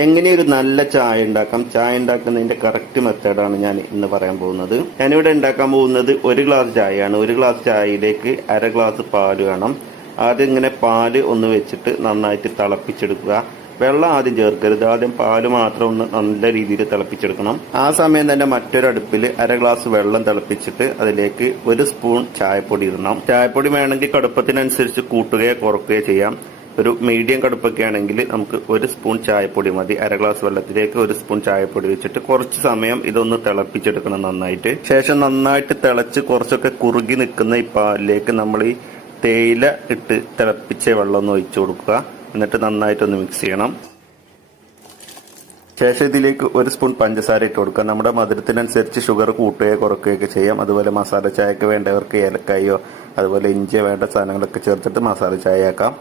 എങ്ങനെ ഒരു നല്ല ചായ ഉണ്ടാക്കാം, ചായ ഉണ്ടാക്കുന്നതിന്റെ കറക്റ്റ് മെത്തേഡാണ് ഞാൻ ഇന്ന് പറയാൻ പോകുന്നത്. ഞാനിവിടെ ഉണ്ടാക്കാൻ പോകുന്നത് 1 ഗ്ലാസ് ചായയാണ്. 1 ഗ്ലാസ് ചായയിലേക്ക് 1/2 ഗ്ലാസ് പാല് വേണം. ആദ്യം ഇങ്ങനെ പാല് ഒന്ന് വെച്ചിട്ട് നന്നായിട്ട് തിളപ്പിച്ചെടുക്കുക. വെള്ളം ആദ്യം ചേർക്കരുത്, ആദ്യം പാല് മാത്രം ഒന്ന് നല്ല രീതിയിൽ തിളപ്പിച്ചെടുക്കണം. ആ സമയം തന്നെ മറ്റൊരു അടുപ്പിൽ 1/2 ഗ്ലാസ് വെള്ളം തിളപ്പിച്ചിട്ട് അതിലേക്ക് 1 സ്പൂൺ ചായപ്പൊടി ഇടണം. ചായപ്പൊടി വേണമെങ്കിൽ കടുപ്പത്തിനനുസരിച്ച് കൂട്ടുകയോ കുറക്കുകയോ ചെയ്യാം. ഒരു മീഡിയം കടുപ്പൊക്കെ ആണെങ്കിൽ നമുക്ക് 1 സ്പൂൺ ചായപ്പൊടി മതി. 1/2 ഗ്ലാസ് വെള്ളത്തിലേക്ക് 1 സ്പൂൺ ചായപ്പൊടി വെച്ചിട്ട് കുറച്ച് സമയം ഇതൊന്ന് തിളപ്പിച്ചെടുക്കണം നന്നായിട്ട്. ശേഷം നന്നായിട്ട് തിളച്ച് കുറച്ചൊക്കെ കുറുകി നിൽക്കുന്ന ഈ പാലിലേക്ക് നമ്മൾ ഈ തേയില ഇട്ട് തിളപ്പിച്ച വെള്ളം ഒന്ന് ഒഴിച്ചു കൊടുക്കുക. എന്നിട്ട് നന്നായിട്ടൊന്ന് മിക്സ് ചെയ്യണം. ശേഷം ഇതിലേക്ക് 1 സ്പൂൺ പഞ്ചസാര ഇട്ട് കൊടുക്കുക. നമ്മുടെ മധുരത്തിനനുസരിച്ച് ഷുഗർ കൂട്ടുകയോ കുറയ്ക്കുകയൊക്കെ ചെയ്യാം. അതുപോലെ മസാല ചായക്ക് വേണ്ടവർക്ക് ഏലക്കായോ അതുപോലെ ഇഞ്ചിയോ വേണ്ട സാധനങ്ങളൊക്കെ ചേർത്തിട്ട് മസാല ചായ ആക്കാം.